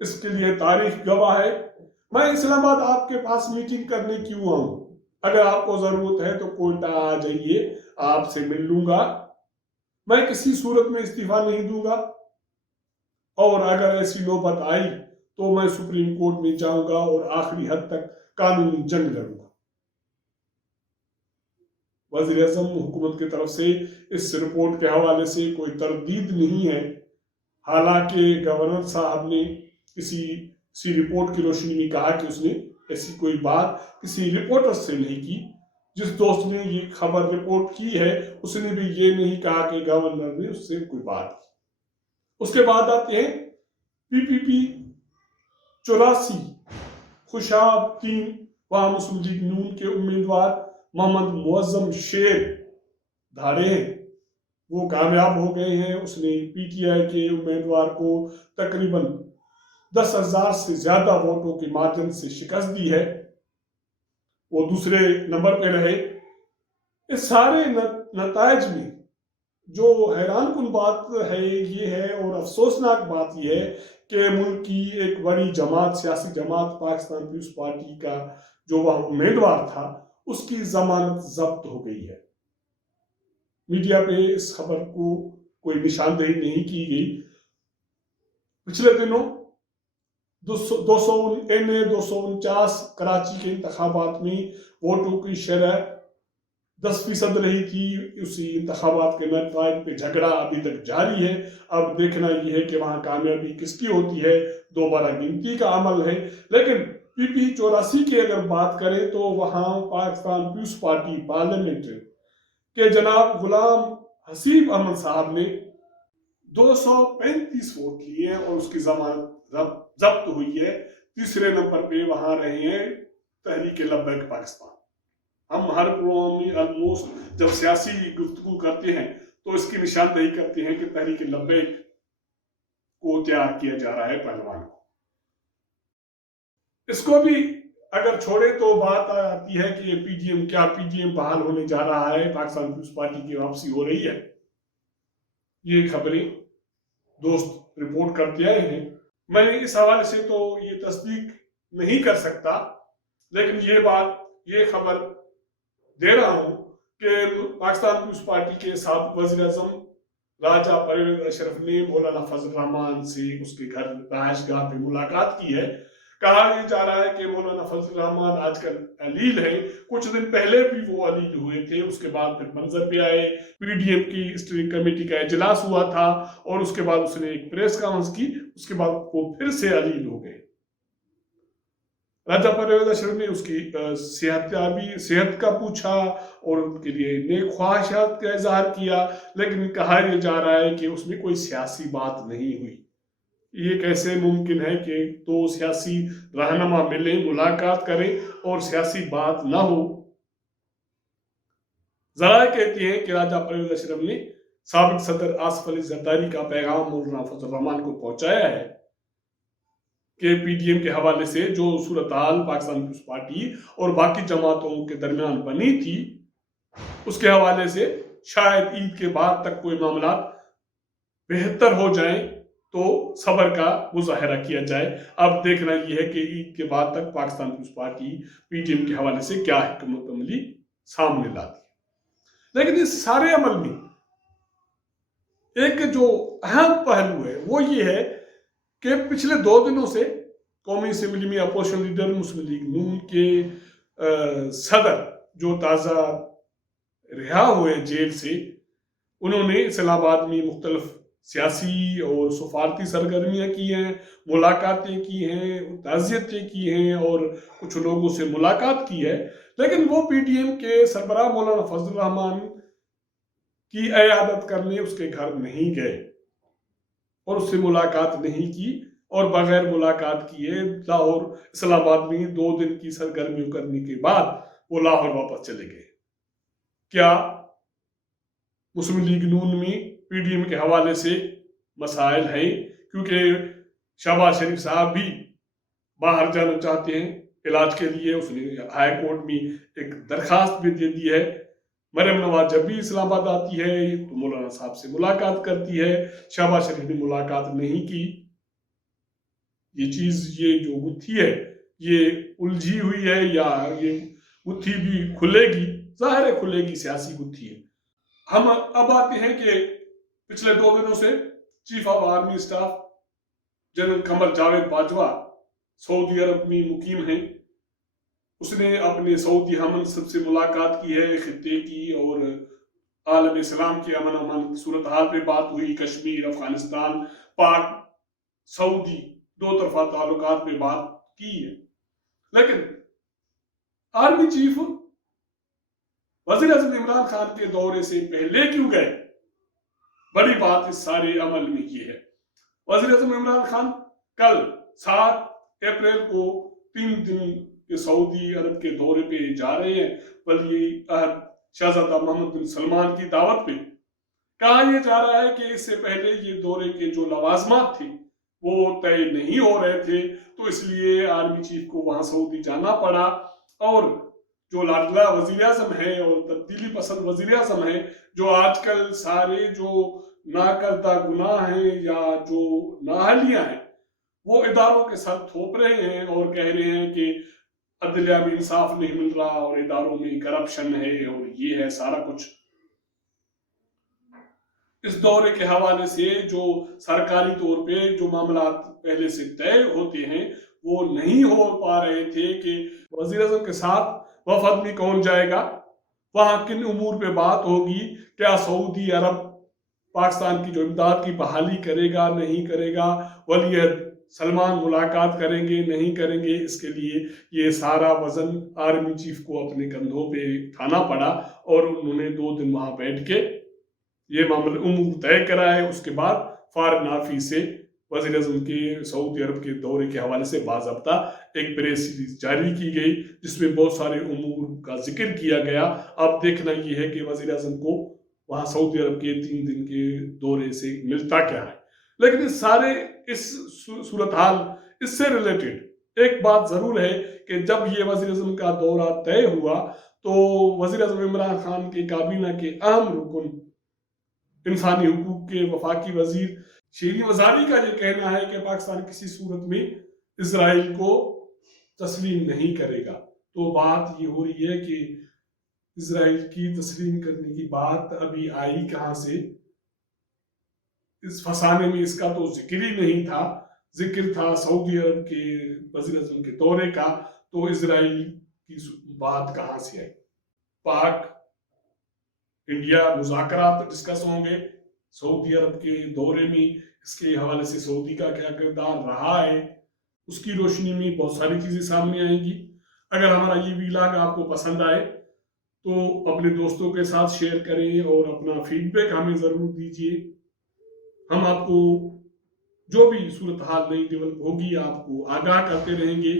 اس کے لیے تاریخ گواہ ہے۔ میں اسلام آباد آپ کے پاس میٹنگ کرنے کیوں آؤں؟ اگر آپ کو ضرورت ہے تو کوئٹہ آ جائیے، آپ سے مل لوں گا، میں کسی صورت میں استعفیٰ نہیں دوں گا، اور اگر ایسی نوبت آئی تو میں سپریم کورٹ میں جاؤں گا اور آخری حد تک قانونی جنگ لڑوں گا۔ وزیر اعظم حکومت کی طرف سے اس رپورٹ کے حوالے سے کوئی تردید نہیں ہے، حالانکہ گورنر صاحب نے کسی رپورٹ کی روشنی میں کہا کہ اس نے ایسی کوئی بات کسی رپورٹر سے نہیں کی۔ جس دوست نے یہ خبر رپورٹ کی ہے اس نے بھی یہ نہیں کہا کہ گورنر نے اس سے کوئی بات کی۔ اس کے بعد آتے ہیں PPP 84 خوشاب 3 وہاں مسلم لیگ نون کے امیدوار محمد معظم شیر دھاڑے ہیں، وہ کامیاب ہو گئے ہیں۔ اس نے PTI کے امیدوار کو تقریباً 10,000 سے زیادہ ووٹوں کے مارجن سے شکست دی ہے، وہ دوسرے نمبر پہ رہے۔ اس سارے نتائج میں جو حیران کن بات ہے یہ ہے، اور افسوسناک بات یہ ہے کہ ملک کی ایک بڑی جماعت، سیاسی جماعت پاکستان پیپلز پارٹی کا جو وہاں امیدوار تھا، اس کی ضمانت ضبط ہو گئی ہے۔ میڈیا پہ اس خبر کو کوئی نشاندہی نہیں کی گئی۔ پچھلے دنوں 249 کراچی کے انتخابات میں ووٹوں کی شرح 10% رہی تھی۔ اسی انتخابات کے نتائج پہ جھگڑا ابھی تک جاری ہے۔ اب دیکھنا یہ ہے کہ وہاں کامیابی کس کی ہوتی ہے، دوبارہ گنتی کا عمل ہے۔ لیکن PP 84 کی اگر بات کریں تو وہاں پاکستان پیپلز پارٹی پارلیمنٹ کے جناب غلام حسیب احمد صاحب نے 235 ووٹ لیے ہیں اور اس کی ضمانت ضبط ہوئی ہے۔ تیسرے نمبر پہ وہاں رہے ہیں تحریک لبیک پاکستان۔ ہم ہر پروگرام میں آلموسٹ جب سیاسی گفتگو کرتے ہیں تو اس کی نشاندہی کرتے ہیں کہ تحریک لبیک کو تیار کیا جا رہا ہے پہلوان کو۔ اس کو بھی اگر چھوڑے تو بات آتی ہے کہ PDM بحال ہونے جا رہا ہے، پاکستان پیپلز پارٹی کی واپسی ہو رہی ہے۔ یہ خبریں دوست رپورٹ کرتے آئے ہیں۔ میں اس حوالے سے تو یہ تصدیق نہیں کر سکتا، لیکن یہ خبر دے رہا ہوں کہ پاکستان پیپلز پارٹی کے سابق وزیر اعظم راجہ پرویز اشرف نے مولانا فضل الرحمان سے اس کے گھر رہائش گاہ پہ ملاقات کی ہے۔ کہا یہ جا رہا ہے کہ مولانا فضل الرحمان آج کل علیل ہیں، کچھ دن پہلے بھی وہ علیل ہوئے تھے، اس کے بعد پھر منظر پہ آئے، PDM کی اسٹیئرنگ کمیٹی کا اجلاس ہوا تھا اور اس کے بعد اس نے ایک پریس کانفرنس کی، اس کے بعد وہ پھر سے علیل ہو گئے۔ راجہ پرویز اشرف نے اس کی صحت کا پوچھا اور ان کے لیے نیک خواہشات کا اظہار کیا، لیکن کہا یہ جا رہا ہے کہ اس میں کوئی سیاسی بات نہیں ہوئی۔ یہ کیسے ممکن ہے کہ دو سیاسی رہنما ملیں، ملاقات کریں اور سیاسی بات نہ ہو؟ ذرائع کہتے ہیں کہ راجہ پرویز اشرف نے سابق صدر آصف علی زرداری کا پیغام مولانا فضل الرحمان کو پہنچایا ہے کہ PDM کے حوالے سے جو صورتحال پاکستان پیپلز پارٹی اور باقی جماعتوں کے درمیان بنی تھی، اس کے حوالے سے شاید عید کے بعد تک کوئی معاملات بہتر ہو جائیں تو صبر کا مظاہرہ کیا جائے۔ اب دیکھنا یہ ہے کہ عید کے بعد تک پاکستان پیپلز پارٹی PDM کے حوالے سے کیا حکمت عملی سامنے لاتی ہے۔ لیکن اس سارے عمل میں ایک جو اہم پہلو ہے وہ یہ ہے کہ پچھلے 2 دنوں سے قومی اسمبلی میں اپوزیشن لیڈر مسلم لیگ نون کے صدر جو تازہ رہا ہوئے جیل سے، انہوں نے اسلام آباد میں مختلف سیاسی اور سفارتی سرگرمیاں کی ہیں، ملاقاتیں کی ہیں، تعزیتیں کی ہیں اور کچھ لوگوں سے ملاقات کی ہے، لیکن وہ PDM کے سربراہ مولانا فضل الرحمان کی عیادت کرنے اس کے گھر نہیں گئے اور اس سے ملاقات نہیں کی، اور بغیر ملاقات کیے لاہور اسلام آباد میں 2 دن کی سرگرمیوں کرنے کے بعد وہ لاہور واپس چلے گئے۔ کیا مسلم لیگ نون میں PDM کے حوالے سے مسائل ہیں؟ کیونکہ شہباز شریف صاحب بھی باہر جانا چاہتے ہیں علاج کے لیے، اس نے ہائی کورٹ میں ایک درخواست بھی دے دی ہے۔ مریم نواز جب بھی اسلام آباد آتی ہے تو مولانا صاحب سے ملاقات کرتی ہے، شہباز شریف نے ملاقات نہیں کی۔ یہ چیز یہ جو گتھی ہے یہ الجھی ہوئی ہے یا یہ گتھی بھی کھلے گی؟ ظاہر ہے کھلے گی، سیاسی گتھی ہے۔ ہم اب آتے ہیں کہ پچھلے 2 دنوں سے chief of army staff general Qamar Javed Bajwa سعودی عرب میں مقیم ہیں۔ اس نے اپنے سعودی ہم منصب سے ملاقات کی ہے، خطے کی اور عالم اسلام کے امن کی صورتحال پہ بات ہوئی، کشمیر، افغانستان، پاک سعودی 2 طرفہ تعلقات پہ بات کی ہے۔ لیکن آرمی چیف وزیر اعظم عمران خان کے دورے سے پہلے کیوں گئے؟ بڑی بات اس سارے عمل میں یہ ہے۔ وزیر اعظم عمران خان کل 7 اپریل کو 3 دن کے سعودی عرب کے دورے پہ جا رہے ہیں، ولی عہد شہزادہ محمد بن سلمان کی دعوت پہ۔ کہا یہ جا رہا ہے کہ اس سے پہلے یہ دورے کے جو لوازمات تھے وہ طے نہیں ہو رہے تھے، تو اس لیے آرمی چیف کو وہاں سعودی جانا پڑا، اور جو لاڈلا وزیر اعظم ہے اور تبدیلی پسند وزیر اعظم ہے، جو آج کل سارے جو ناکردہ گناہ ہیں یا جو نااہلیاں ہیں وہ اداروں کے سر تھوپ رہے ہیں اور کہہ رہے ہیں کہ عدلیہ میں انصاف نہیں مل رہا اور اداروں میں کرپشن ہے اور یہ ہے سارا کچھ۔ اس دورے کے حوالے سے جو سرکاری طور پہ جو معاملات پہلے سے طے ہوتے ہیں وہ نہیں ہو پا رہے تھے کہ وزیر اعظم کے ساتھ وفد میں کون جائے گا، وہاں کن امور پہ بات ہوگی، کیا سعودی عرب پاکستان کی جو امداد کی بحالی کرے گا نہیں کرے گا، ولی عہد سلمان ملاقات کریں گے نہیں کریں گے۔ اس کے لیے یہ سارا وزن آرمی چیف کو اپنے کندھوں پہ اٹھانا پڑا اور انہوں نے 2 دن وہاں بیٹھ کے یہ معاملہ امور طے کرا ہے۔ اس کے بعد فارغ آفس سے وزیر اعظم کے سعودی عرب کے دورے کے حوالے سے باضابطہ ایک پریس ریلیز جاری کی گئی جس میں بہت سارے امور کا ذکر کیا گیا۔ اب دیکھنا یہ ہے کہ وزیر اعظم کو وہاں سعودی عرب کے 3 دن کے دورے سے ملتا کیا ہے۔ لیکن اس صورتحال اس سے ریلیٹڈ ایک بات ضرور ہے کہ جب یہ وزیر اعظم کا دورہ طے ہوا تو وزیر اعظم عمران خان کے کابینہ کے اہم رکن انسانی حقوق کے وفاقی وزیر شیریں مزاری کا یہ کہنا ہے کہ پاکستان کسی صورت میں اسرائیل کو تسلیم نہیں کرے گا۔ تو بات یہ ہو رہی ہے کہ اسرائیل کی تسلیم کرنے کی بات ابھی آئی کہاں سے؟ اس فسانے میں اس کا تو ذکر ہی نہیں تھا، ذکر تھا سعودی عرب کے وزیر اعظم کے دورے کا، تو اسرائیل کی بات کہاں سے آئی؟ پاک انڈیا مذاکرات ڈسکس ہوں گے سعودی عرب کے دورے میں، اس کے حوالے سے سعودی کا کیا کردار رہا ہے اس کی روشنی میں بہت ساری چیزیں سامنے آئیں گی۔ اگر ہمارا یہ ویلاگ آپ کو پسند آئے تو اپنے دوستوں کے ساتھ شیئر کریں اور اپنا فیڈ بیک ہمیں ضرور دیجیے۔ ہم آپ کو جو بھی صورتحال نئی ڈیولپ ہوگی آپ کو آگاہ کرتے رہیں گے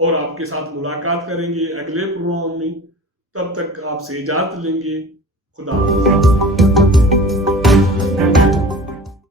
اور آپ کے ساتھ ملاقات کریں گے اگلے پروگرام میں۔ تب تک آپ سے اجازت لیں گے۔ خدا حافظ۔